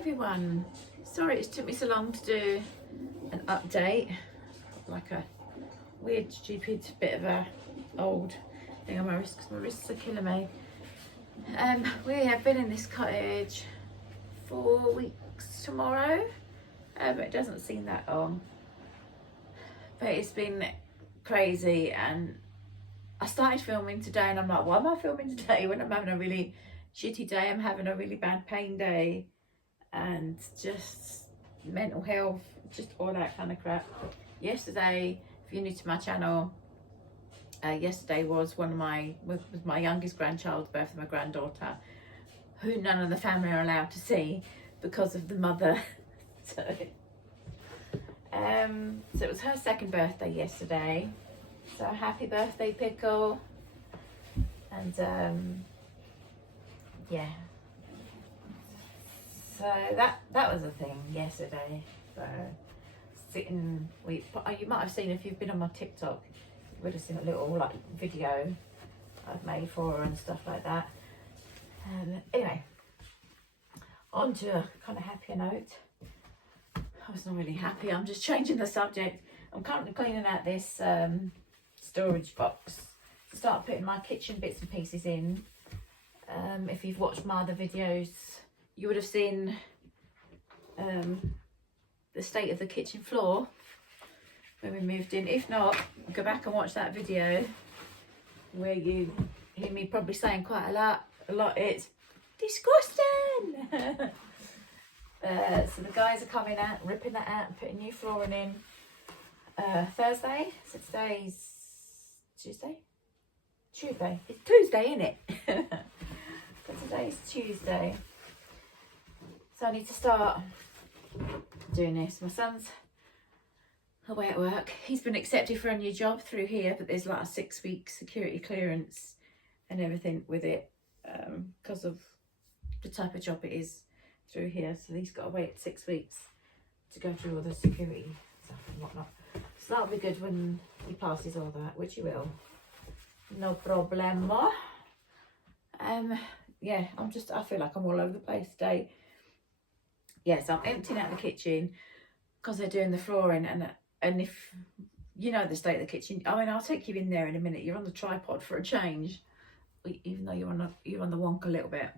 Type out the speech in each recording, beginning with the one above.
everyone, sorry it took me so long to do an update, like a weird stupid bit of a old thing on my wrist because my wrists are killing me. We have been in this cottage 4 weeks tomorrow, it doesn't seem that long, but it's been crazy. And I started filming today and I'm like, why am I filming today when I'm having a really shitty day? I'm having a really bad pain day and just mental health, just all that kind of crap. Yesterday, if you're new to my channel, yesterday was was my youngest grandchild's birthday, my granddaughter, who none of the family are allowed to see because of the mother. So it was her second birthday yesterday. So happy birthday, Pickle. And yeah. So that was a thing yesterday. So you might have seen, if you've been on my TikTok, you would have seen a little like video I've made for her and stuff like that. Anyway, on to a kind of happier note. I was not really happy. I'm just changing the subject. I'm currently cleaning out this storage box to start putting my kitchen bits and pieces in. If you've watched my other videos, you would have seen the state of the kitchen floor when we moved in. If not, go back and watch that video where you hear me probably saying quite a lot, it's disgusting. So the guys are coming out, ripping that out and putting new flooring in Thursday. So today's Tuesday? It's Tuesday, isn't it? So today's Tuesday. So I need to start doing this. My son's away at work. He's been accepted for a new job through here, but there's like a 6-week security clearance and everything with it because of the type of job it is through here. So he's got to wait 6 weeks to go through all the security stuff and whatnot. So that'll be good when he passes all that, which he will. No problemo. Yeah, I feel like I'm all over the place today. Yes, I'm emptying out the kitchen because they're doing the flooring, and if you know the state of the kitchen, I mean, I'll take you in there in a minute. You're on the tripod for a change, even though you're on the wonk a little bit.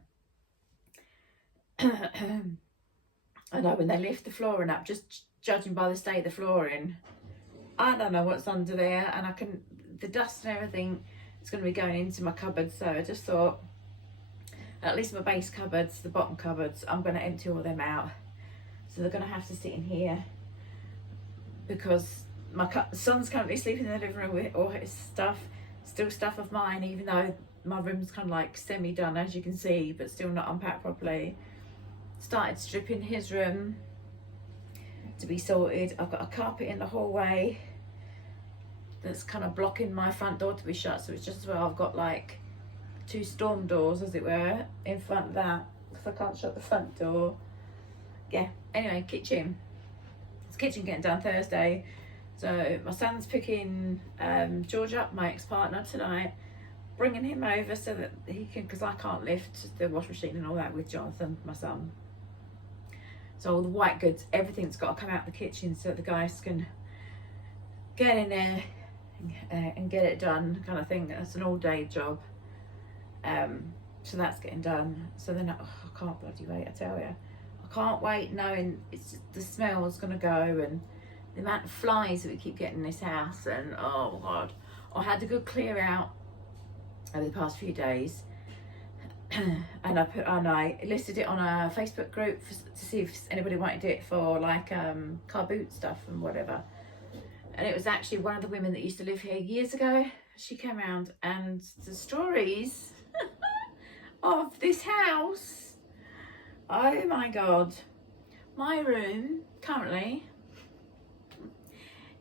I know when they lift the flooring up, just judging by the state of the flooring, I don't know what's under there, and the dust and everything is going to be going into my cupboards. So I just thought, at least my base cupboards, the bottom cupboards, I'm going to empty all them out. So they're going to have to sit in here because my son's currently sleeping in the living room with all his stuff, still stuff of mine, even though my room's kind of like semi-done, as you can see, but still not unpacked properly. Started stripping his room to be sorted. I've got a carpet in the hallway that's kind of blocking my front door to be shut, so it's just as well I've got like 2 storm doors, as it were, in front of that because I can't shut the front door. Yeah, anyway, kitchen. It's kitchen getting done Thursday. So my son's picking George up, my ex-partner, tonight, bringing him over so that he can, because I can't lift the wash machine and all that with Jonathan, my son. So all the white goods, everything's got to come out the kitchen so the guys can get in there and get it done, kind of thing. It's an all-day job. So that's getting done. So then I can't bloody wait, I tell you. I can't wait knowing the smell's going to go, and the amount of flies that we keep getting in this house. And oh God, I had a good clear out over the past few days. And I listed it on a Facebook group to see if anybody wanted it for like car boot stuff and whatever. And it was actually one of the women that used to live here years ago. She came around, and the stories of this house, oh my God. My room currently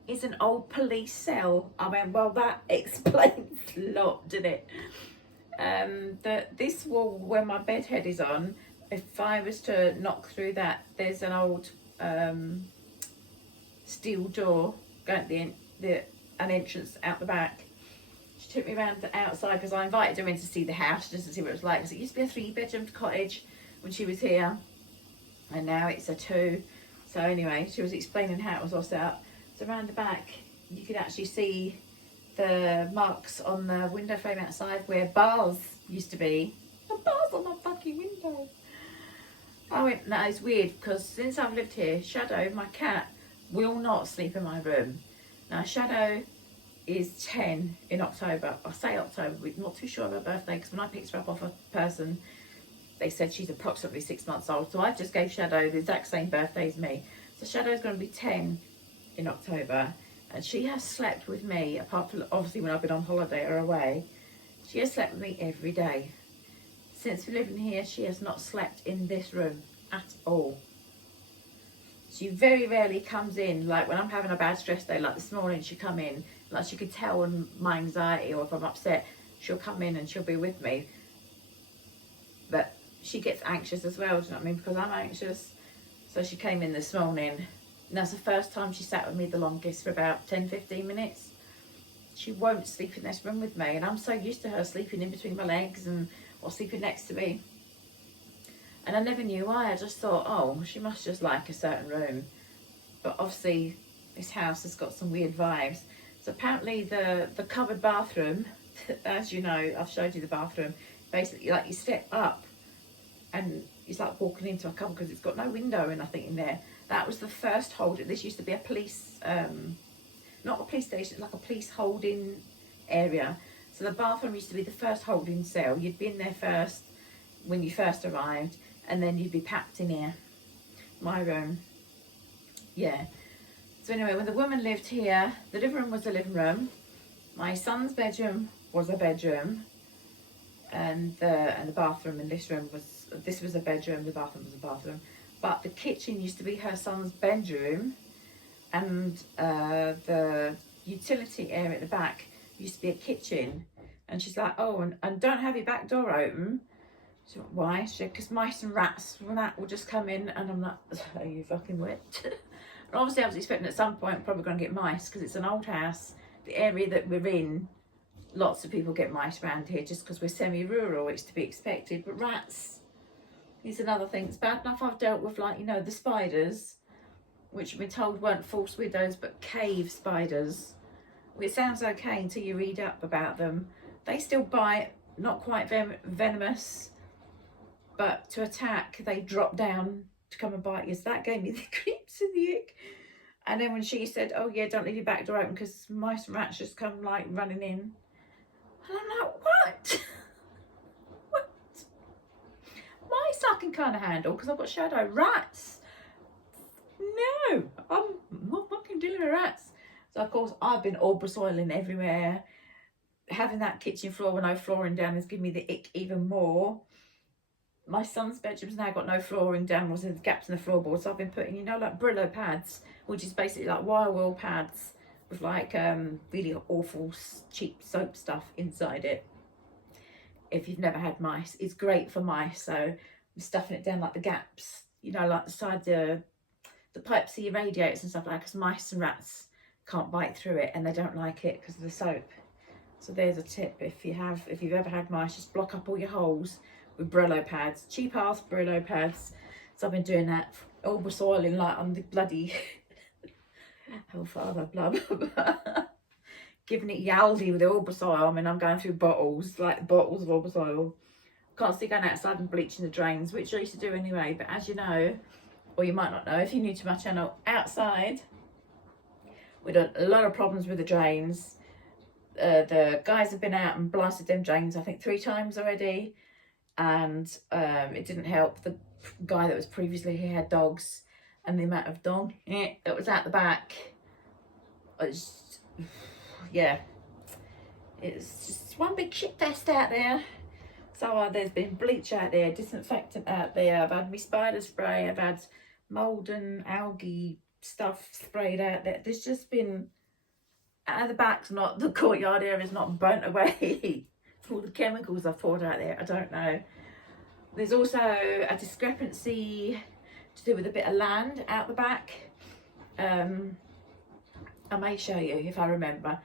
is an old police cell. I mean, well, that explains a lot, didn't it? This wall where my bed head is on, if I was to knock through that, there's an old steel door going an entrance out the back. She took me around the outside because I invited her in to see the house, just to see what it was like, because it used to be a 3-bedroom cottage when she was here. and now it's a 2. So anyway, she was explaining how it was all set up. So around the back you could actually see the marks on the window frame outside where bars used to be. The bars on my fucking window. I went, no, it's weird because since I've lived here, Shadow, my cat, will not sleep in my room. Now Shadow is 10 in October. I say October, but I'm not too sure of her birthday because when I picked her up off a person, they said she's approximately 6 months old. So I just gave Shadow the exact same birthday as me. So Shadow's going to be 10 in October, and she has slept with me, apart from obviously when I've been on holiday or away. She has slept with me every day. Since we live in here, she has not slept in this room at all. She very rarely comes in, like when I'm having a bad stress day, like this morning she come in, like she could tell on my anxiety, or if I'm upset, she'll come in and she'll be with me. But she gets anxious as well, do you know what I mean, because I'm anxious. So she came in this morning, and that's the first time she sat with me the longest, for about 10-15 minutes. She won't sleep in this room with me, and I'm so used to her sleeping in between my legs and or sleeping next to me. And I never knew why. I just thought, oh, she must just like a certain room. But obviously this house has got some weird vibes. So apparently the covered bathroom, as you know, I've showed you the bathroom, basically like you step up and it's like walking into a cupboard because it's got no window or nothing in there. That was the first hold. This used to be a police, not a police station, it's like a police holding area. So the bathroom used to be the first holding cell. You'd been there first when you first arrived, and then you'd be packed in here. My room. Yeah. So anyway, when the woman lived here, the living room was the living room. My son's bedroom was a bedroom, and the bathroom in this room was, this was a bedroom, the bathroom was a bathroom. But the kitchen used to be her son's bedroom, and the utility area at the back used to be a kitchen. And she's like, oh, and don't have your back door open. So why? She said, because mice and rats will just come in. And I'm like, are you fucking wet? And obviously I was expecting at some point probably going to get mice, because it's an old house. The area that we're in, lots of people get mice around here just because we're semi-rural. It's to be expected. But rats is another thing. It's bad enough I've dealt with, like, you know, the spiders, which I've been told weren't false widows but cave spiders. It sounds okay until you read up about them. They still bite, not quite venomous, but to attack, they drop down to come and bite you. So that gave me the creeps and the ick. And then when she said, oh yeah, don't leave your back door open because mice and rats just come like running in. And I'm like, what? What? Mice I can kind of handle because I've got Shadow. Rats? No, I'm not fucking dealing with rats. So of course I've been Albra soiling everywhere. Having that kitchen floor with no flooring down has given me the ick even more. My son's bedroom's now got no flooring down, was in the gaps in the floorboards. So I've been putting, you know, like Brillo pads, which is basically like wire wool pads with like really awful cheap soap stuff inside it. If you've never had mice, it's great for mice. So I'm stuffing it down like the gaps, you know, like the side the pipes of your radiators and stuff like that, because mice and rats can't bite through it and they don't like it because of the soap. So there's a tip. If you've ever had mice, just block up all your holes with Brillo pads, cheap ass Brillo pads. So I've been doing that, Albra soiling like on the bloody hellfather, blah blah blah. Giving it Yaldi with the Albra soil. I mean, I'm going through bottles, like bottles of Albra soil. Can't see going outside and bleaching the drains, which I used to do anyway. But as you know, or you might not know if you're new to my channel, outside we've done a lot of problems with the drains. The guys have been out and blasted them drains I think 3 times already, and it didn't help. The guy that was previously here had dogs, and the amount of dog that was out the back was, yeah, it's just one big shit fest out there. So there's been bleach out there, disinfectant out there, I've had my spider spray, I've had mould and algae stuff sprayed out there. There's just been, out of the back's not, the courtyard area is not burnt away. All the chemicals I've poured out there, I don't know. There's also a discrepancy to do with a bit of land out the back. I may show you if I remember.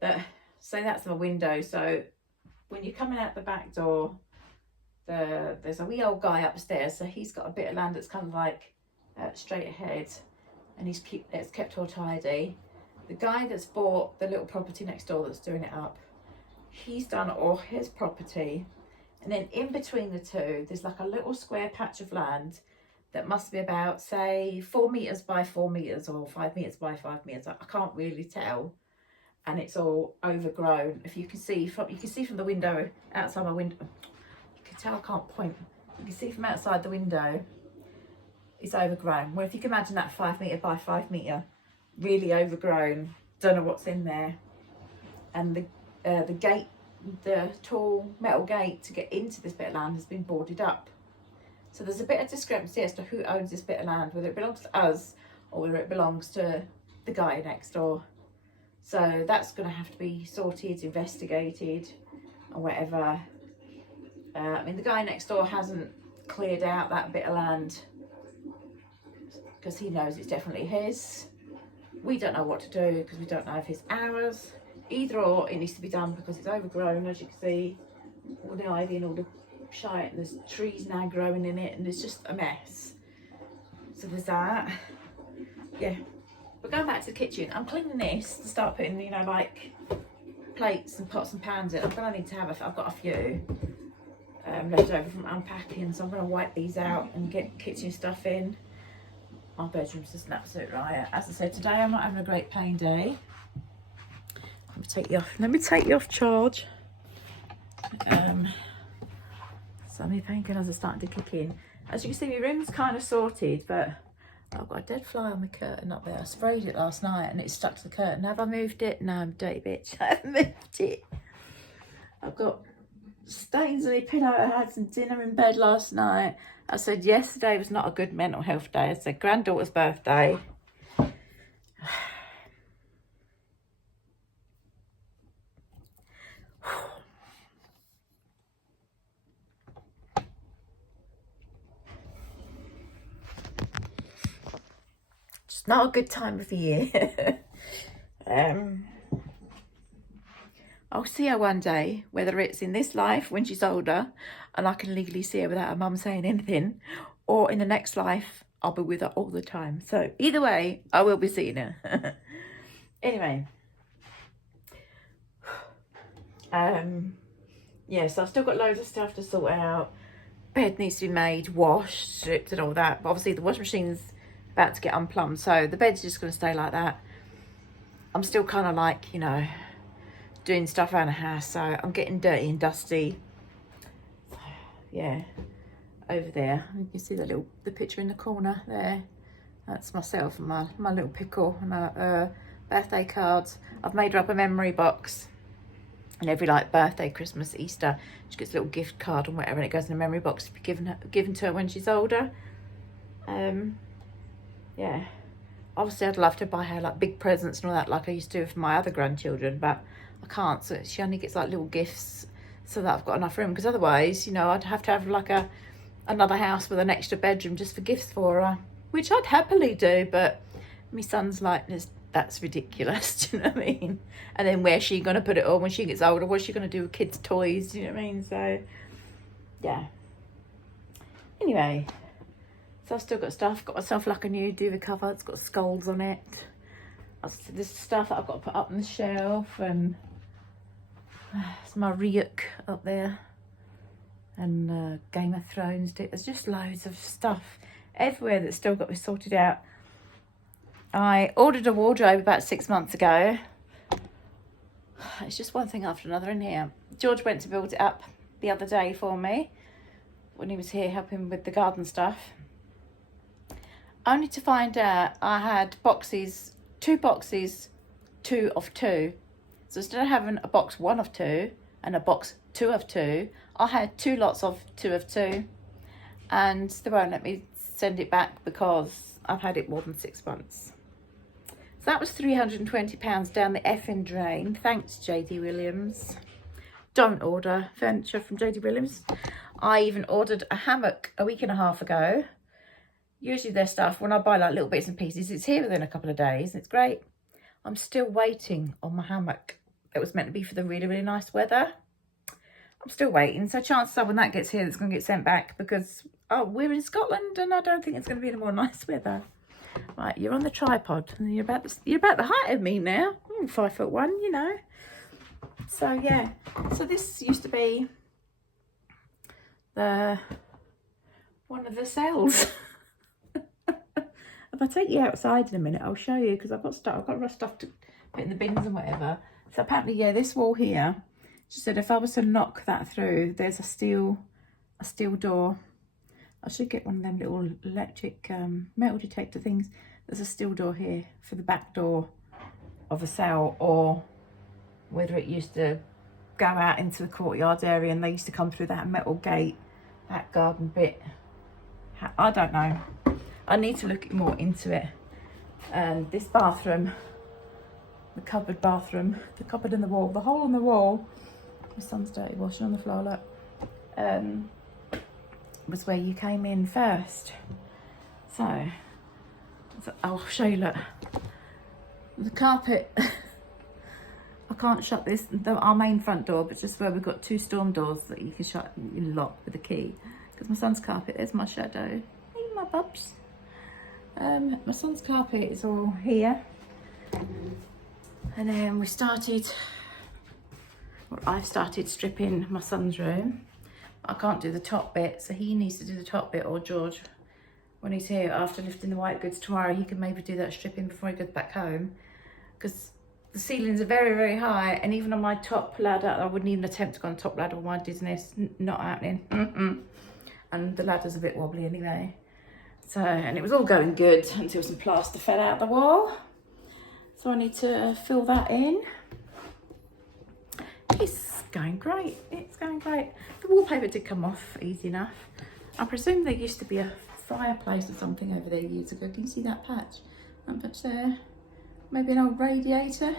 But so that's my window. So when you're coming out the back door, there's a wee old guy upstairs, so he's got a bit of land that's kind of like straight ahead, and it's kept all tidy. The guy that's bought the little property next door that's doing it up, he's done all his property, and then in between the two there's like a little square patch of land that must be about, say, 4 meters by 4 meters or 5 meters by 5 meters. I can't really tell, and it's all overgrown. If you can see from the window, outside my window, you can tell I can't point. You can see from outside the window, it's overgrown. Well, if you can imagine that 5 meter by 5 meter, really overgrown. Don't know what's in there, and the gate, the tall metal gate to get into this bit of land has been boarded up. So there's a bit of discrepancy as to who owns this bit of land, whether it belongs to us or whether it belongs to the guy next door. So that's going to have to be sorted, investigated, or whatever. I mean, the guy next door hasn't cleared out that bit of land because he knows it's definitely his. We don't know what to do because we don't know if it's ours. Either or, it needs to be done because it's overgrown, as you can see. All the ivy and all the shite, and there's trees now growing in it, and it's just a mess. So there's that. Yeah, but going back to the kitchen, I'm cleaning this to start putting, you know, like plates and pots and pans in. I'm gonna need to have I've got a few left over from unpacking, so I'm gonna wipe these out and get kitchen stuff in. Our bedroom's just an absolute riot. As I said, today I'm not having a great pain day. Let me take you off charge. So my painkillers are starting to kick in. As you can see, my room's kind of sorted, but I've got a dead fly on my curtain up there. I sprayed it last night and it's stuck to the curtain. Have I moved it? No, I'm a dirty bitch. I haven't moved it. I've got stains on my pillow. I had some dinner in bed last night. I said yesterday was not a good mental health day. I said granddaughter's birthday. Just not a good time of the year. I'll see her one day, whether it's in this life when she's older and I can legally see her without her mum saying anything, or in the next life I'll be with her all the time. So either way, I will be seeing her. Anyway, yeah, so I've still got loads of stuff to sort out. Bed needs to be made, washed, stripped and all that, but obviously the washing machine's about to get unplumbed, so the bed's just going to stay like that. I'm still kind of like, you know, doing stuff around the house, so I'm getting dirty and dusty. So, yeah, over there you can see the picture in the corner there. That's myself and my little pickle and her birthday cards. I've made her up a memory box, and every like birthday, Christmas, Easter, she gets a little gift card and whatever, and it goes in a memory box to be given to her when she's older. Yeah, obviously I'd love to buy her like big presents and all that like I used to do for my other grandchildren, but I can't, so she only gets like little gifts so that I've got enough room, because otherwise, you know, I'd have to have like another house with an extra bedroom just for gifts for her, which I'd happily do, but my son's like, that's ridiculous. Do you know what I mean? And then where's she gonna put it all when she gets older? What's she gonna do with kids' toys? Do you know what I mean? So yeah, anyway, so I've still got stuff. Got myself like a new duvet cover. It's got skulls on it. This stuff that I've got to put up on the shelf, and it's my Ryuk up there, and Game of Thrones. There's just loads of stuff everywhere that's still got to be sorted out. I ordered a wardrobe about 6 months ago. It's just one thing after another in here. George went to build it up the other day for me when he was here helping with the garden stuff, only to find out I had two boxes, 2 of 2. So instead of having a box 1 of 2 and a box 2 of 2, I had 2 lots of 2 of 2, and they won't let me send it back because I've had it more than 6 months. So that was £320 down the effing drain. Thanks, JD Williams. Don't order furniture from JD Williams. I even ordered a hammock a week and a half ago. Usually their stuff, when I buy like little bits and pieces, it's here within a couple of days, and it's great. I'm still waiting on my hammock that was meant to be for the really, really nice weather. I'm still waiting. So chances are when that gets here, it's going to get sent back because, oh, we're in Scotland and I don't think it's going to be any more nice weather. Right, you're on the tripod and you're about the height of me now. I'm 5'1", you know. So yeah, so this used to be one of the cells. If I take you outside in a minute, I'll show you because I've got stuff to put in the bins and whatever. So apparently, yeah, this wall here. She said if I was to knock that through, there's a steel door. I should get one of them little electric metal detector things. There's a steel door here for the back door of a cell, or whether it used to go out into the courtyard area and they used to come through that metal gate, that garden bit. I don't know. I need to look more into it. And this bathroom, the cupboard bathroom, the cupboard in the wall, the hole in the wall, my son's dirty washing on the floor, look, was where you came in first. So I'll show you, look, the carpet. I can't shut this, our main front door, but just where we've got 2 storm doors that you can shut and lock with a key. Because my son's carpet, there's my shadow. Hey, my bubs. My son's carpet is all here. And then I've started stripping my son's room. I can't do the top bit, so he needs to do the top bit, or George, when he's here after lifting the white goods tomorrow, he can maybe do that stripping before he goes back home. Because the ceilings are very, very high, and even on my top ladder, I wouldn't even attempt to go on the top ladder with my dizziness. Not happening. And the ladder's a bit wobbly anyway. So, and it was all going good until some plaster fell out the wall. So I need to fill that in. It's going great. It's going great. The wallpaper did come off easy enough. I presume there used to be a fireplace or something over there years ago. Can you see that patch? That patch there. Maybe an old radiator.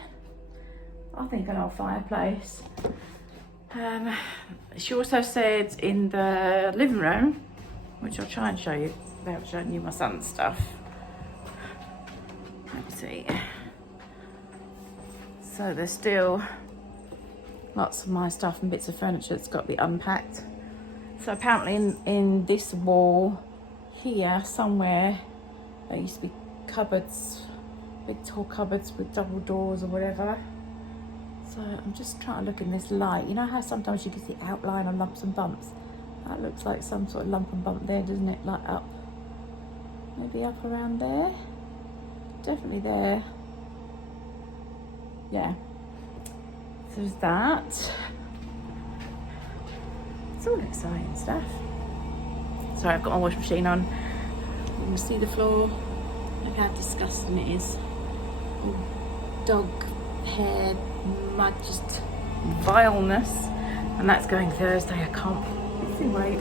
I think an old fireplace. She also said in the living room, which I'll try and show you without showing you my son's stuff. Let me see. So there's still lots of my stuff and bits of furniture that's got to be unpacked. So apparently in this wall here somewhere, there used to be cupboards, big tall cupboards with double doors or whatever. So I'm just trying to look in this light. You know how sometimes you can see outline on lumps and bumps? That looks like some sort of lump and bump there, doesn't it? Like up, maybe up around there. Definitely there. Yeah. So there's that. It's all exciting stuff. Sorry, I've got my washing machine on. You can see the floor. Look how disgusting it is. Dog hair, mud, just vileness. And that's going Thursday. I can't pissing wait.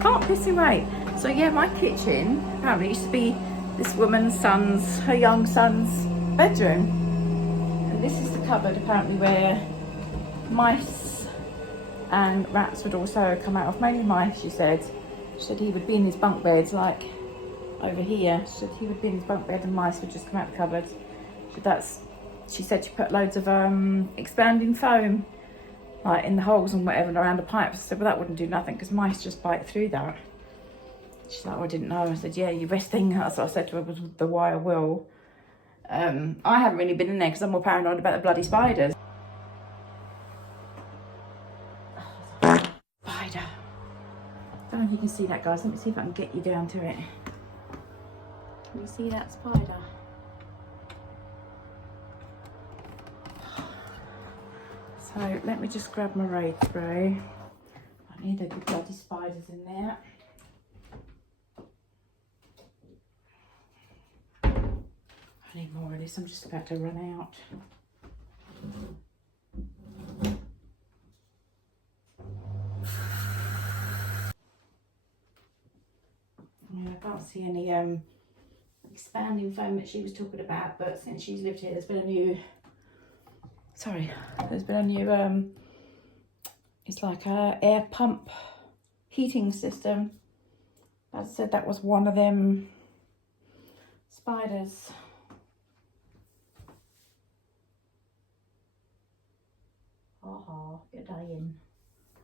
Can't pissing wait. So yeah, my kitchen apparently used to be this woman's son's, her young son's bedroom. And this is the cupboard apparently where mice and rats would also come out of. Mainly mice, she said. She said he would be in his bunk beds, like over here. She said he would be in his bunk bed and mice would just come out the cupboard. She said she put loads of expanding foam like in the holes and whatever and around the pipes. I said, well, that wouldn't do nothing because mice just bite through that. She's like, oh, I didn't know. I said, yeah, your best thing, that's what I said to her, was the wire wool. I haven't really been in there because I'm more paranoid about the bloody spiders. Oh, spider. I don't know if you can see that, guys. Let me see if I can get you down to it. Can you see that spider? So let me just grab my raid spray. I need a good bloody spiders in there. I need more of this, I'm just about to run out. Yeah, I can't see any expanding foam that she was talking about, but since she's lived here, there's been a new it's like a air pump heating system. As I said, that was one of them spiders. You're dying.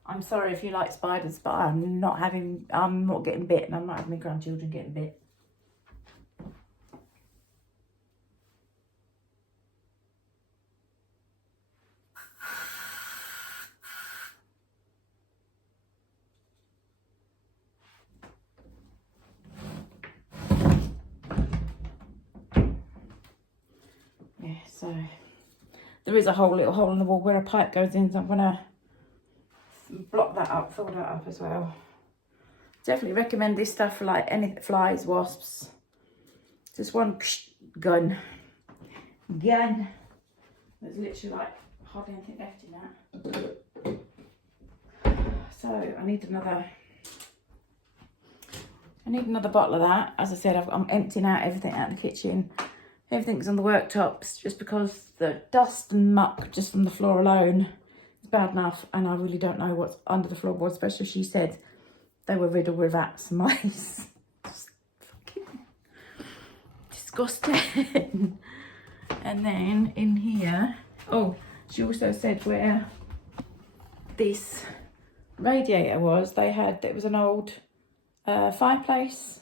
I'm sorry if you like spiders, but I'm not getting bit, and I'm not having my grandchildren getting bit. Yeah, so there is a little hole in the wall where a pipe goes in, so I'm gonna block that up, fill that up as well. Definitely recommend this stuff for like any flies, wasps. Just one gun. There's literally like hardly anything left in that. So I need another bottle of that. As I said, I'm emptying out everything out of the kitchen. Everything's on the worktops just because the dust and muck just from the floor alone is bad enough, and I really don't know what's under the floorboard, especially she said they were riddled with rats and mice. Just fucking disgusting. And then in here, oh, she also said where this radiator was, it was an old fireplace,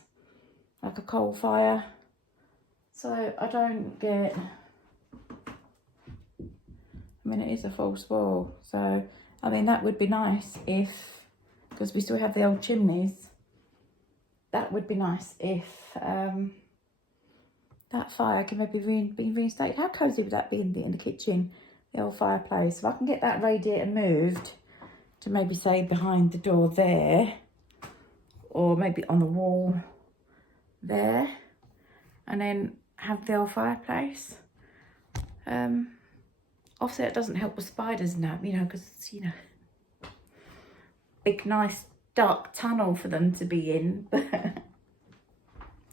like a coal fire. So I don't get, I mean, it is a false wall. So, I mean, that would be nice if, because we still have the old chimneys, that would be nice if that fire can maybe be reinstated. How cosy would that be in the kitchen, the old fireplace? If I can get that radiator moved to maybe say behind the door there, or maybe on the wall there, and then have the old fireplace. Obviously it doesn't help with spiders now, you know, because it's, you know, big nice dark tunnel for them to be in, but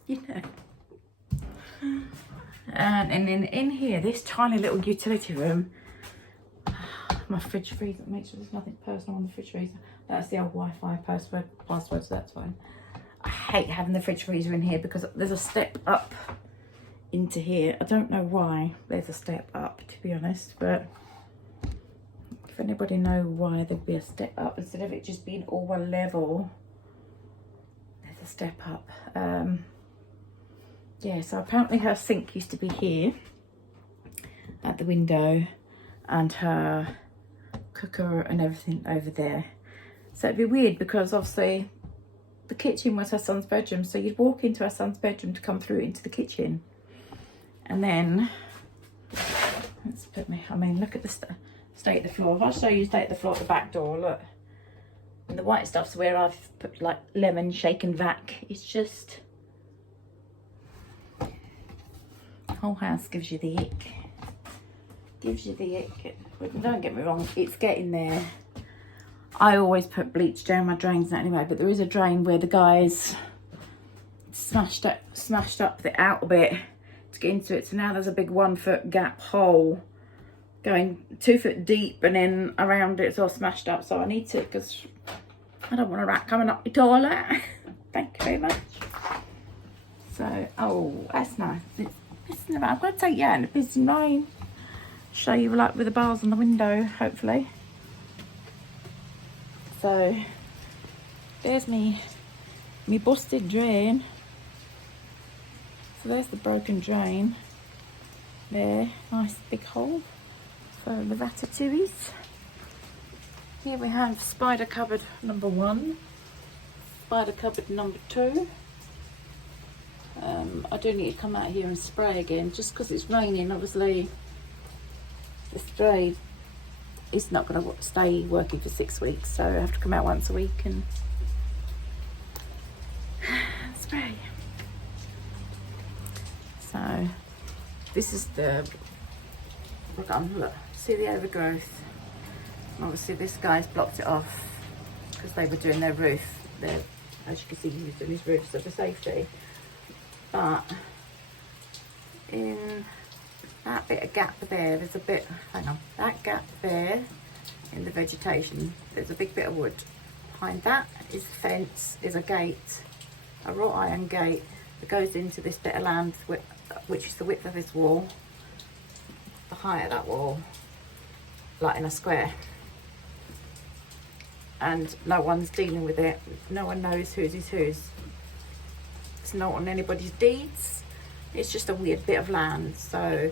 you know. And then in here, this tiny little utility room, my fridge freezer, make sure there's nothing personal on the fridge freezer. That's the old Wi-Fi password, so that's fine. I hate having the fridge freezer in here because there's a step up into here. I don't know why there's a step up, to be honest, but if anybody know why there'd be a step up instead of it just being all one level, there's a step up. Yeah, so apparently her sink used to be here at the window, and her cooker and everything over there. So it'd be weird because obviously the kitchen was her son's bedroom, so you'd walk into her son's bedroom to come through into the kitchen. And then, let's put me, I mean, look at the state of the floor. If I show you the state of the floor at the back door, look. And the white stuff's where I've put like lemon shaken vac. It's just, whole house gives you the ick. Gives you the ick. Don't get me wrong, it's getting there. I always put bleach down my drains anyway, but there is a drain where the guys smashed up the outer bit to get into it. So now there's a big 1 foot gap hole going 2 foot deep, and then around it's all smashed up. So I need to, because I don't want a rat coming up the toilet. Thank you very much. So, oh, that's nice. I'm going to take you out in the pissing rain. Show you like with the bars on the window, hopefully. So there's me busted drain. So there's the broken drain there, nice big hole for the ratatouilles. Here we have spider cupboard number 1, spider cupboard number 2. I do need to come out here and spray again, just because it's raining. Obviously the spray is not going to stay working for 6 weeks, so I have to come out once a week and spray. So this is the, look, see the overgrowth. Obviously this guy's blocked it off because they were doing their roof. As you can see, he was doing his roof, so for safety. But in that bit of gap there, there's a bit, hang on, that gap there in the vegetation, there's a big bit of wood. Behind that is the fence, is a gate, a wrought iron gate that goes into this bit of land, which is the width of this wall, the height of that wall, like in a square. and no one's dealing with it. No one knows whose is whose. It's not on anybody's deeds. It's just a weird bit of land, so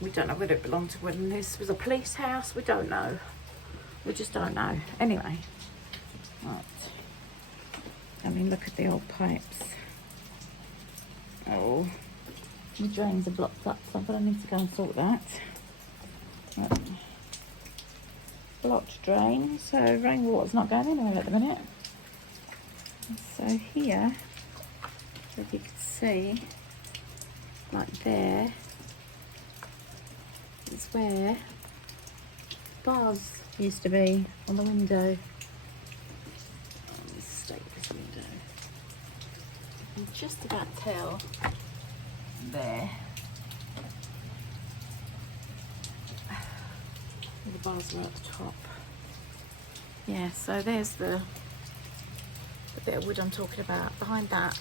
we don't know whether it belonged to when this was a police house. We don't know. We just don't know. Anyway, right. I mean, look at the old pipes. Oh, the drains are blocked up, so I'm gonna need to go and sort that. Right. Blocked drain, so rainwater's not going anywhere at the minute. So here, as you can see, like there, is where bars used to be on the window. Let's take this window. You can just about tell there. The bars are at the top. Yeah, so there's the bit of wood I'm talking about. Behind that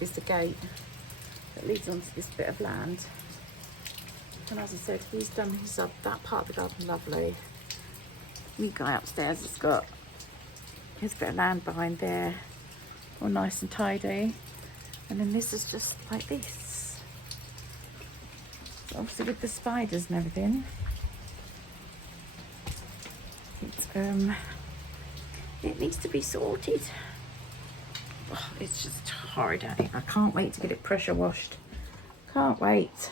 is the gate that leads onto this bit of land. And as I said, he's done his that part of the garden lovely. The guy upstairs has got his bit of land behind there, all nice and tidy. And then this is just like this. So obviously with the spiders and everything, it needs to be sorted. Oh, it's just horrid out here. I can't wait to get it pressure washed. Can't wait.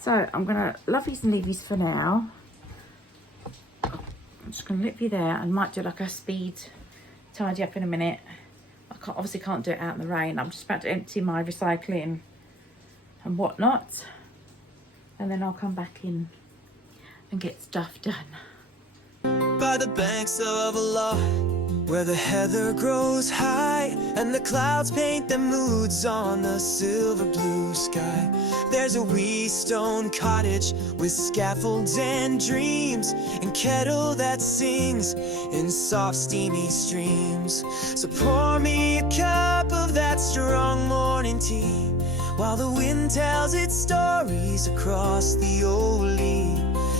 So I'm gonna lovelies and leavies for now. I'm just gonna leave you there and might do like a speed tidy up in a minute. I obviously can't do it out in the rain. I'm just about to empty my recycling and whatnot, and then I'll come back in and get stuff done. By the banks of a loch, where the heather grows high and the clouds paint their moods on the silver blue sky, there's a wee stone cottage with scaffolds and dreams, and kettle that sings in soft steamy streams. So pour me a cup of that strong morning tea, while the wind tells its stories across the old lea.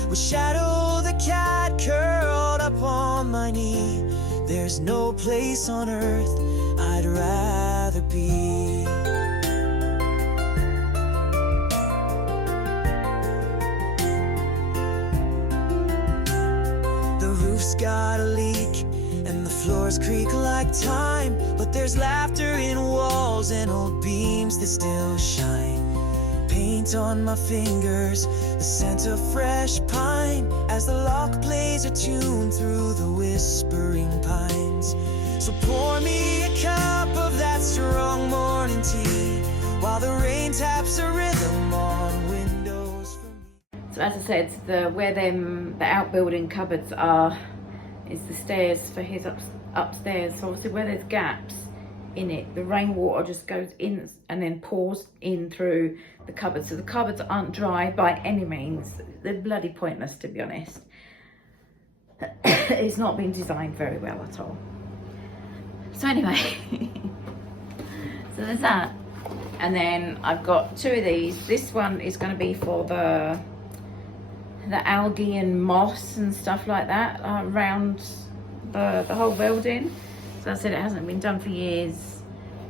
With Shadow the cat curled up on my knee, there's no place on earth I'd rather be. The roof's got a leak and the floors creak like time, but there's laughter in walls and old beams that still shine. Paint on my fingers, the scent of fresh pine, as the loch plays a tune through the whispering pines. So pour me a cup of that strong morning tea, while the rain taps a rhythm on windows for me. So as I said, where the outbuilding cupboards are is the stairs for his upstairs. So obviously where there's gaps in it, the rainwater just goes in and then pours in through the cupboards. So the cupboards aren't dry by any means. They're bloody pointless, to be honest. It's not been designed very well at all. So anyway, so there's that. And then I've got two of these. This one is going to be for the algae and moss and stuff like that around the whole building. So I said, it hasn't been done for years.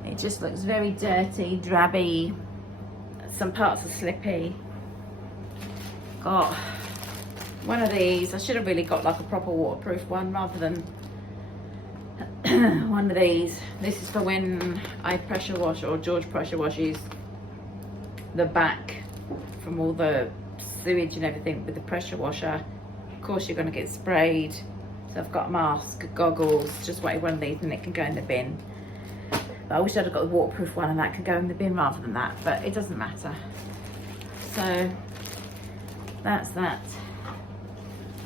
It just looks very dirty, drabby. Some parts are slippy. Got one of these. I should have really got like a proper waterproof one rather than one of these. This is for when I pressure wash, or George pressure washes the back from all the sewage and everything with the pressure washer. Of course you're going to get sprayed. So I've got a mask, goggles, just wanted one of these and it can go in the bin. But I wish I'd have got the waterproof one and that could go in the bin rather than that, but it doesn't matter. So that's that.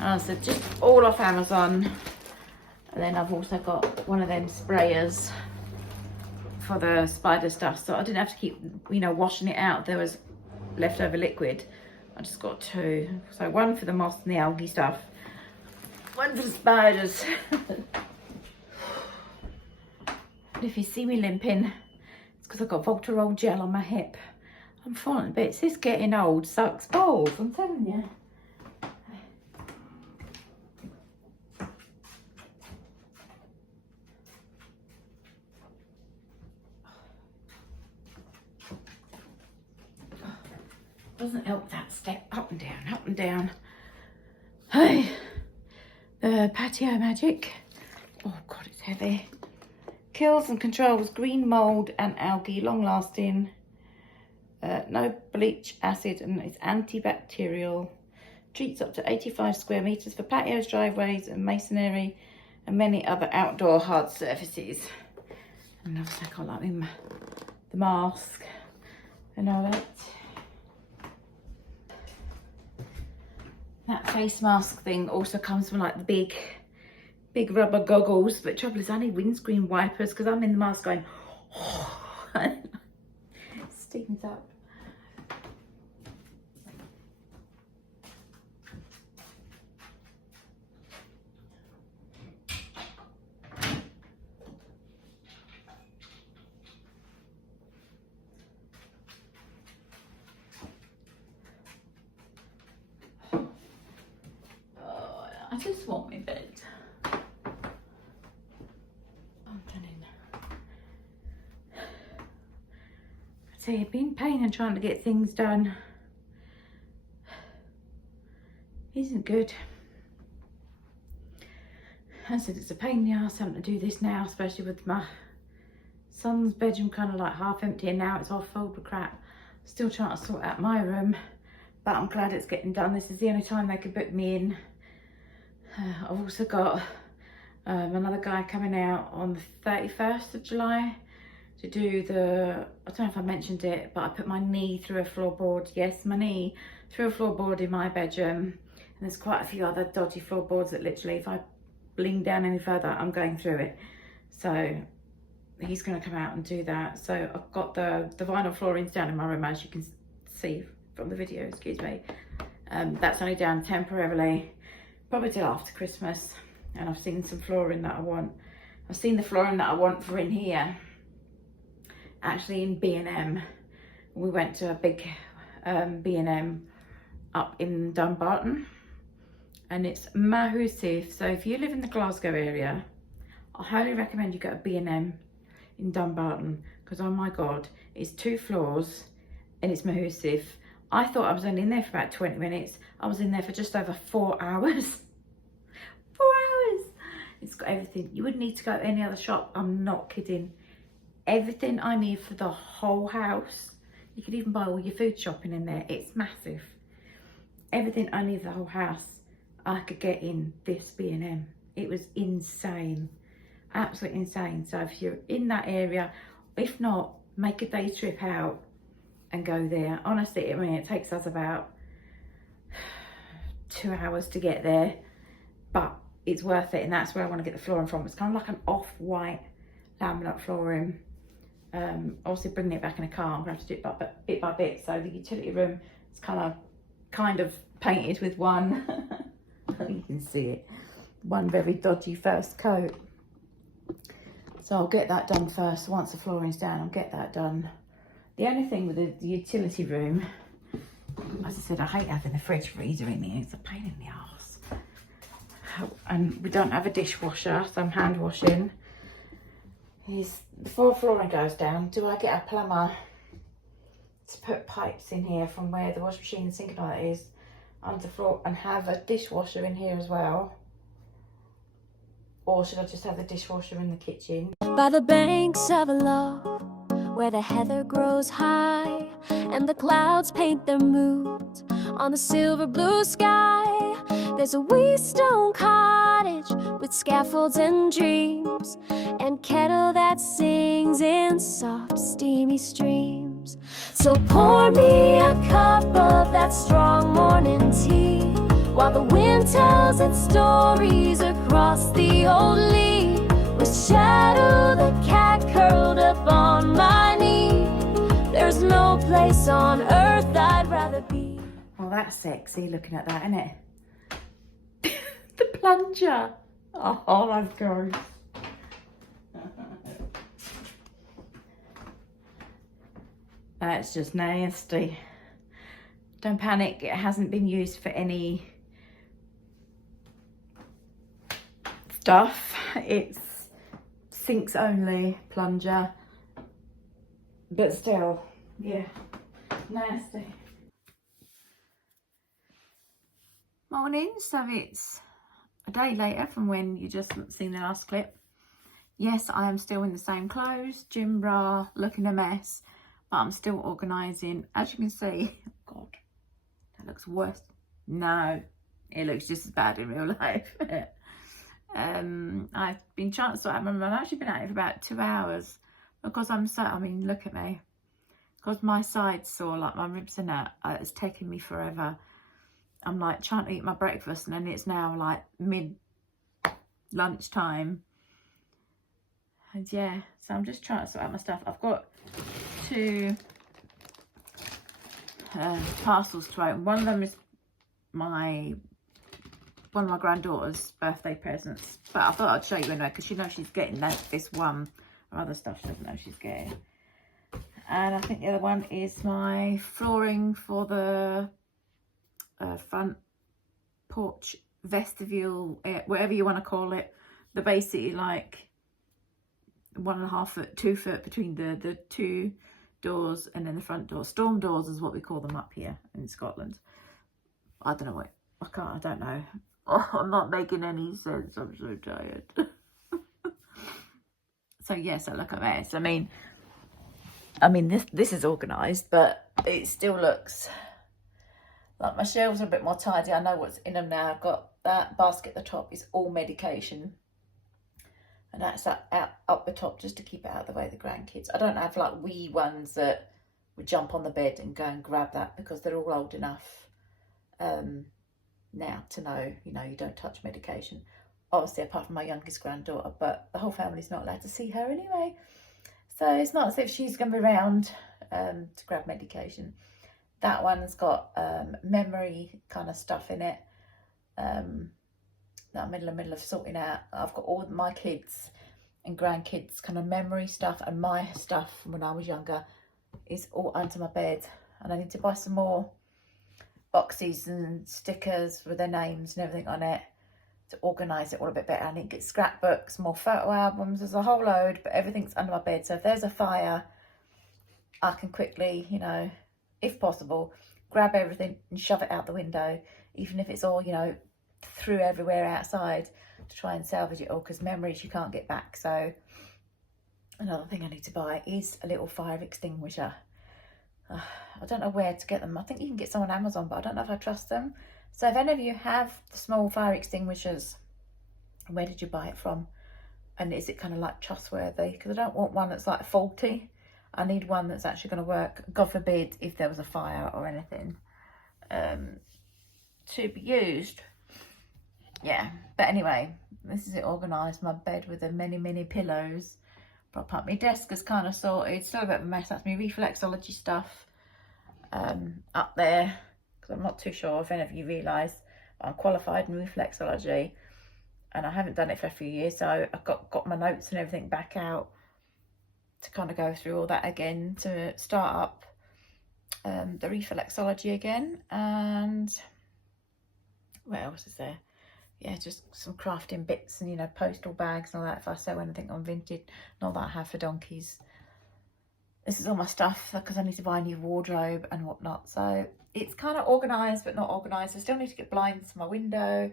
And I said, just all off Amazon. And then I've also got one of them sprayers for the spider stuff, so I didn't have to keep, washing it out. There was leftover liquid. I just got two. So one for the moss and the algae stuff, one for the spiders. And if you see me limping, it's because I've got Voltarol gel on my hip. I'm falling bits. This getting old sucks balls, I'm telling you. Doesn't help that step up and down, up and down. Hey, the patio magic. Oh God, it's heavy. Kills and controls green mold and algae, long lasting. No bleach acid, and it's antibacterial. Treats up to 85 square meters for patios, driveways and masonry and many other outdoor hard surfaces. And obviously I can't like the mask and all that. That face mask thing also comes from like the big rubber goggles, but trouble is I need windscreen wipers because I'm in the mask going, oh, it stings up. I just want my bed. I'm done in. See, I've been pain and trying to get things done isn't good. I said it's a pain in the ass having to do this now, especially with my son's bedroom kind of like half empty and now it's all filled with crap. Still trying to sort out my room, but I'm glad it's getting done. This is the only time they could book me in. I've also got another guy coming out on the 31st of July to do the, I don't know if I mentioned it, but I put my knee through a floorboard. Yes, my knee through a floorboard in my bedroom. And there's quite a few other dodgy floorboards that literally, if I bling down any further, I'm going through it. So he's going to come out and do that. So I've got the vinyl floorings down in my room, as you can see from the video, excuse me. That's only down temporarily. Probably till after Christmas, and I've seen some flooring that I want. I've seen the flooring that I want for in here, actually in B&M. We went to a big B&M up in Dumbarton, and it's massive. So if you live in the Glasgow area, I highly recommend you go to B&M in Dumbarton, because oh my God, it's 2 floors and it's massive. I thought I was only in there for about 20 minutes. I was in there for just over 4 hours. 4 hours. It's got everything. You wouldn't need to go to any other shop. I'm not kidding. Everything I need for the whole house. You could even buy all your food shopping in there. It's massive. Everything I need for the whole house, I could get in this B&M. It was insane. Absolutely insane. So if you're in that area, if not, make a day trip out and go there. Honestly, I mean, it takes us about 2 hours to get there, but it's worth it, and that's where I want to get the flooring from. It's kind of like an off-white laminate flooring. Obviously bringing it back in a car, I'm going to have to do it bit by bit. So the utility room is kind of painted with one, you can see it, one very dodgy first coat. So I'll get that done first. Once the flooring's down, I'll get that done. The only thing with the utility room, as I said, I hate having the fridge freezer in here. It's a pain in the arse. And we don't have a dishwasher, so I'm hand washing. Before flooring goes down, do I get a plumber to put pipes in here from where the washing machine and sink and all that is under the floor, and have a dishwasher in here as well? Or should I just have the dishwasher in the kitchen? By the banks of a loch, where the heather grows high and the clouds paint their moods on the silver blue sky, there's a wee stone cottage with scaffolds and dreams, and kettle that sings in soft steamy streams. So pour me a cup of that strong morning tea, while the wind tells its stories across the old lea, with Shadow the cat curled up on my knee. There's no place on earth I'd rather be. Oh, that's sexy looking at that, isn't it? The plunger. Oh, that's gross. That's just nasty. Don't panic, it hasn't been used for any stuff. It's sinks only plunger, but still, yeah, nasty. Morning. So it's a day later from when you just seen the last clip. Yes, I am still in the same clothes, gym bra, looking a mess, but I'm still organising. As you can see, oh God, that looks worse. No, it looks just as bad in real life. I've been trying to sort out my room. I've actually been at it for about 2 hours because I'm so, I mean, look at me. Because my side's sore, like my ribs and that, it's taken me forever. I'm like trying to eat my breakfast and then it's now like mid lunchtime. And yeah, so I'm just trying to sort out my stuff. I've got 2 parcels to open. One of them is one of my granddaughter's birthday presents, but I thought I'd show you anyway because you know she's getting this one or other stuff she doesn't know she's getting. And I think the other one is my flooring for the front porch vestibule, whatever you want to call it. The basically like 1.5 foot, 2 foot between the 2 doors and then the front door. Storm doors is what we call them up here in Scotland. I don't know what, I don't know. Oh, I'm not making any sense. I'm so tired. So yes, I look at this. I mean this is organised, but it still looks like my shelves are a bit more tidy. I know what's in them now. I've got that basket at the top is all medication. And that's up the top just to keep it out of the way of the grandkids. I don't have like wee ones that would jump on the bed and go and grab that because they're all old enough now to know, you know, you don't touch medication. Obviously, apart from my youngest granddaughter, but the whole family's not allowed to see her anyway. So it's not as if she's going to be around to grab medication. That one's got memory kind of stuff in it. That I'm in the middle of sorting out. I've got all my kids and grandkids kind of memory stuff, and my stuff from when I was younger is all under my bed. And I need to buy some more boxes and stickers with their names and everything on it to organise it all a bit better. I need to get scrapbooks, more photo albums. There's a whole load, but everything's under my bed. So if there's a fire, I can quickly, you know, if possible, grab everything and shove it out the window, even if it's all, you know, through everywhere outside, to try and salvage it all, because memories you can't get back. So another thing I need to buy is a little fire extinguisher. I don't know where to get them. I think you can get some on Amazon, but I don't know if I trust them. So if any of you have the small fire extinguishers, where did you buy it from? And is it kind of like trustworthy? Because I don't want one that's like faulty. I need one that's actually going to work, God forbid, if there was a fire or anything, to be used. Yeah, but anyway, this is it organised. My bed with the many pillows. Prop up. My desk is kind of sorted. Still a bit of a mess. That's my reflexology stuff up there. Because I'm not too sure if any of you realise I'm qualified in reflexology. And I haven't done it for a few years. So I've got my notes and everything back out to kind of go through all that again. To start up the reflexology again. And what else is there? Yeah, just some crafting bits and, you know, postal bags and all that if I sell anything on Vinted. Not that I have for donkeys. This is all my stuff because I need to buy a new wardrobe and whatnot. So it's kind of organised but not organised. I still need to get blinds to my window.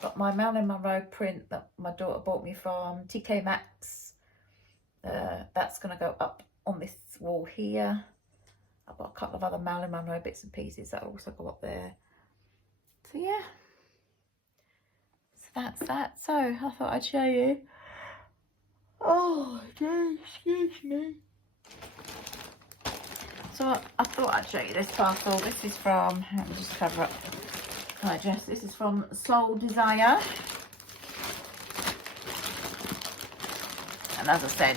Got my Marilyn Monroe print that my daughter bought me from TK Maxx. That's going to go up on this wall here. I've got a couple of other Marilyn Monroe bits and pieces that will also go up there. So yeah. That's that. So I thought I'd show you. Oh, dear, excuse me. So I thought I'd show you this parcel. This is from, let me just cover up my address. This is from Soul Desire. And as I said,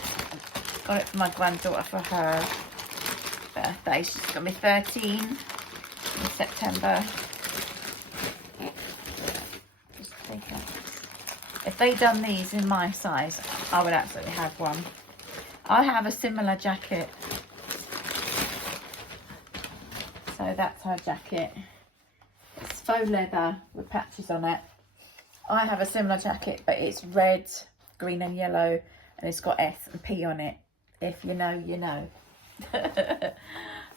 I got it for my granddaughter for her birthday. She's going to be 13 in September. If they'd done these in my size, I would absolutely have one. I have a similar jacket. So that's her jacket. It's faux leather with patches on it. I have a similar jacket, but it's red, green and yellow, and it's got S and P on it. If you know, you know.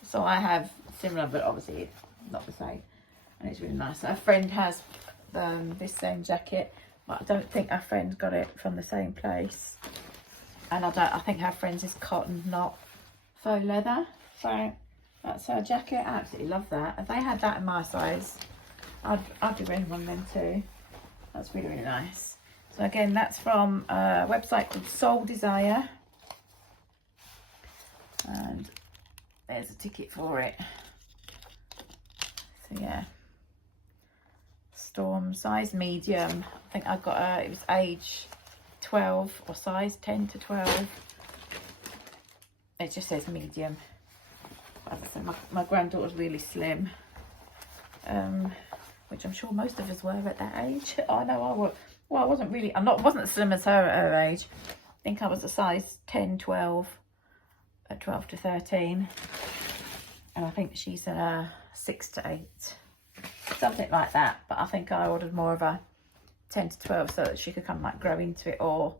So I have similar, but obviously it's not the same. and it's really nice. Our friend has this same jacket, but I don't think our friend got it from the same place. And I think our friend's is cotton, not faux leather. So that's her jacket. I absolutely love that. If they had that in my size, I'd be wearing one of them too. That's really, really nice. So again, that's from a website called Soul Desire. And there's a ticket for it. So yeah. Storm, size medium. I think I got it was age 12 or size 10 to 12. It just says medium. As I said, my granddaughter's really slim. Which I'm sure most of us were at that age. I know I was. Well, I wasn't really, wasn't as slim as her at her age. I think I was a size 10, 12, at 12 to 13. And I think she's a 6 to 8. Something like that. But I think I ordered more of a 10 to 12 so that she could kind of like grow into it. Or,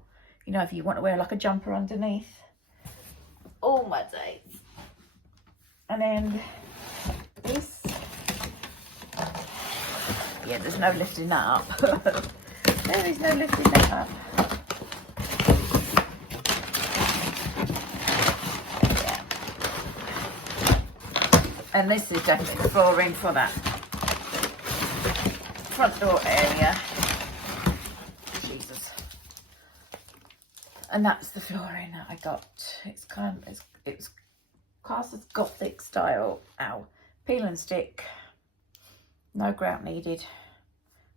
you know, if you want to wear like a jumper underneath. All my days. And then this. Yeah, there's no lifting that up. There is no lifting that up. Yeah. And this is definitely the flooring for that front door area. Jesus. And that's the flooring that I got. It's it's classed as Gothic style. Ow. Peel and stick. No grout needed.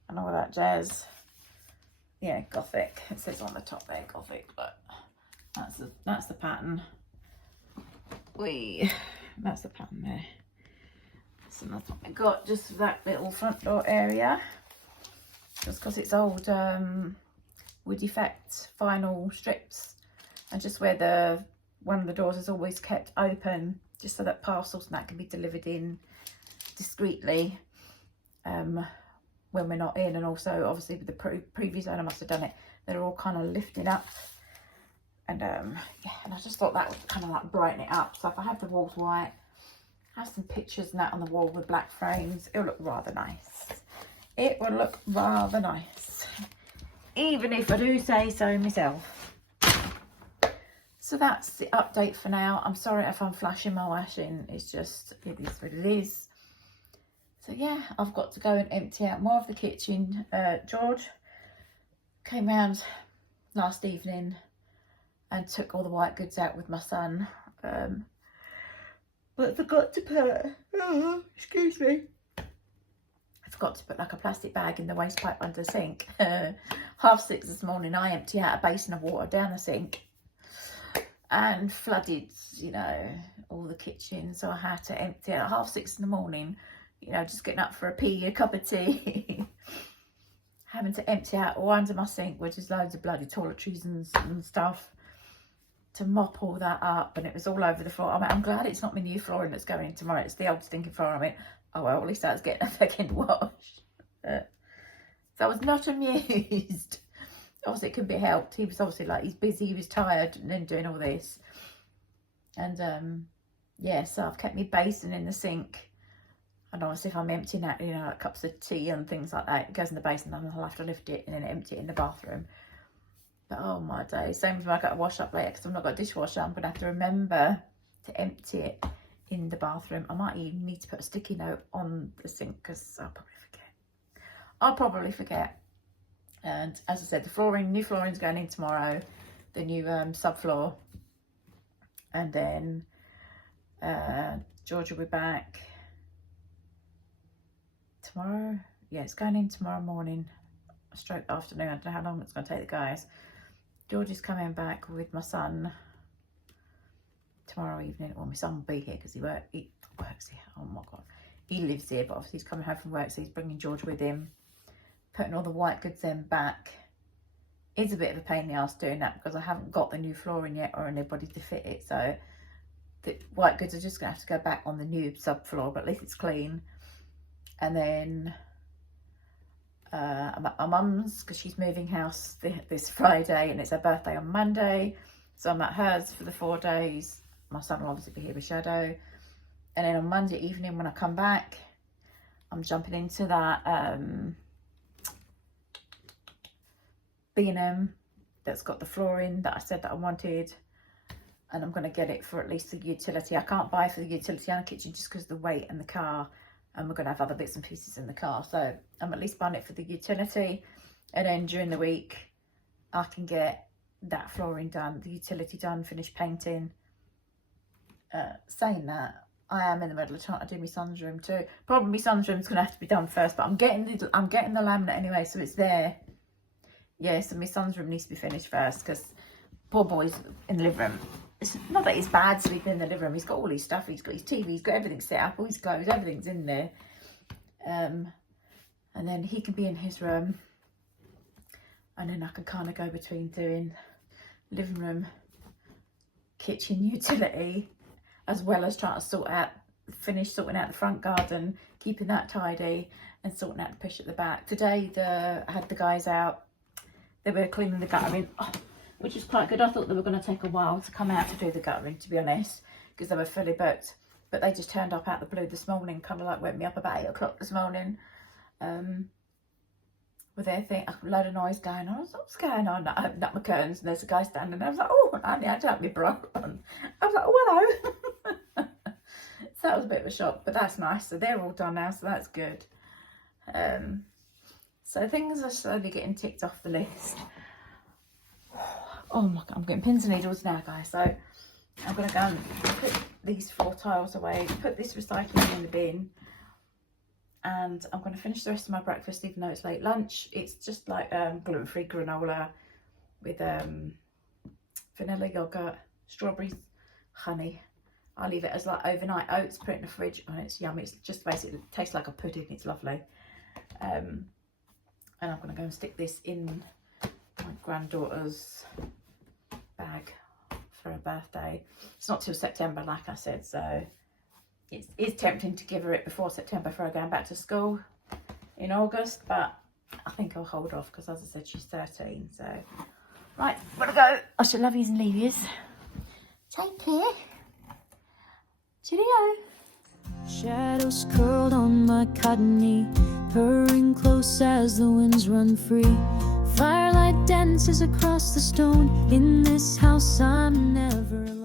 And all that jazz. Yeah, Gothic. It says on the top there, Gothic, but that's the pattern. That's the pattern there. So that's what I got, just that little front door area. Just because it's old wood effect vinyl strips, and just where one of the doors is always kept open, just so that parcels and that can be delivered in discreetly. When we're not in, and also obviously with the previous owner must have done it, they're all kind of lifted up, and yeah, and I just thought that would kind of like brighten it up. So if I have the walls white, have some pictures and that on the wall with black frames, it'll look rather nice. It will look rather nice, even if I do say so myself. So that's the update for now. I'm sorry if I'm flashing my washing, it's just, it is what it is. So yeah, I've got to go and empty out more of the kitchen. George came round last evening and took all the white goods out with my son. But I forgot to put, excuse me. I forgot to put like a plastic bag in the waste pipe under the sink. 6:30 this morning, I empty out a basin of water down the sink and flooded, you know, all the kitchen. So I had to empty out 6:30 in the morning. You know, just getting up for a pee, a cup of tea, having to empty out all under my sink, which is loads of bloody toiletries and stuff, to mop all that up, and it was all over the floor. I mean, I'm glad it's not my new flooring that's going in tomorrow. It's the old stinking floor. I mean, oh well, at least that's getting a fucking wash. So I was not amused. Obviously, it couldn't be helped. He was obviously like, he's busy, he was tired, and then doing all this. And yeah, so I've kept my basin in the sink. And obviously if I'm emptying out, you know, like cups of tea and things like that, it goes in the basin, and I'll have to lift it and then empty it in the bathroom. But oh my days, same if I got to wash up later, because I've not got a dishwasher, I'm going to have to remember to empty it in the bathroom. I might even need to put a sticky note on the sink, because I'll probably forget. And as I said, the new flooring's going in tomorrow, the new subfloor. And then George will be back tomorrow. Yeah, it's going in tomorrow morning, stroke afternoon. I don't know how long it's going to take the guys. George is coming back with my son tomorrow evening. Well, my son will be here because he works here. Oh my god, he lives here, but obviously he's coming home from work, so he's bringing George with him. Putting all the white goods then back is a bit of a pain in the ass doing that, because I haven't got the new flooring yet or anybody to fit it. So the white goods are just going to have to go back on the new subfloor, but at least it's clean. And then I'm at my mum's because she's moving house this Friday, and it's her birthday on Monday. So I'm at hers for the 4 days. My son will obviously be here with Shadow. And then on Monday evening when I come back, I'm jumping into that B&M that's got the flooring that I said that I wanted, and I'm going to get it for at least the utility. I can't buy for the utility and the kitchen just because of the weight and the car, and we're going to have other bits and pieces in the car, so I'm at least buying it for the utility, and then during the week I can get that flooring done, the utility done, finish painting. Saying that, I am in the middle of trying to do my son's room too. Probably my son's room's gonna have to be done first, but I'm getting the laminate anyway, so it's there. Yeah, so my son's room needs to be finished first because poor boy's in the living room. It's not that it's bad sleeping in the living room. He's got all his stuff. He's got his TV. He's got everything set up. All his clothes. Everything's in there. And then he can be in his room, and then I can kind of go between doing living room, kitchen, utility, as well as trying to finish sorting out the front garden, keeping that tidy, and sorting out the push at the back. Today I had the guys out. They were cleaning the guttering, which was quite good. I thought they were going to take a while to come out to do the guttering, to be honest, because they were fully booked. But they just turned up out the blue this morning, kind of like woke me up about 8 o'clock this morning. With their thing, a load of noise going on. I was like, what's going on? I opened up my curtains and there's a guy standing there. I was like, oh, I had to have my bra on. I was like, oh, hello. So that was a bit of a shock, but that's nice. So they're all done now, so that's good. So things are slowly getting ticked off the list. Oh my God, I'm getting pins and needles now, guys. So I'm going to go and put these 4 tiles away, put this recycling in the bin. And I'm going to finish the rest of my breakfast, even though it's late lunch. It's just like gluten-free granola with vanilla yogurt, strawberries, honey. I leave it as like overnight oats, put it in the fridge, and it's yummy. It's just basically, it tastes like a pudding. It's lovely. And I'm going to go and stick this in my granddaughter's bag for her birthday. It's not till September, like I said, so it's tempting to give her it before September for her going back to school in August, but I think I'll hold off because, as I said, she's 13. So, right, gotta go. I shall love yous and leave yous. Take care. Cheerio. Shadows curled on my cotton knee, purring close as the winds run free. Firelight dances across the stone. In this house I'm never alone.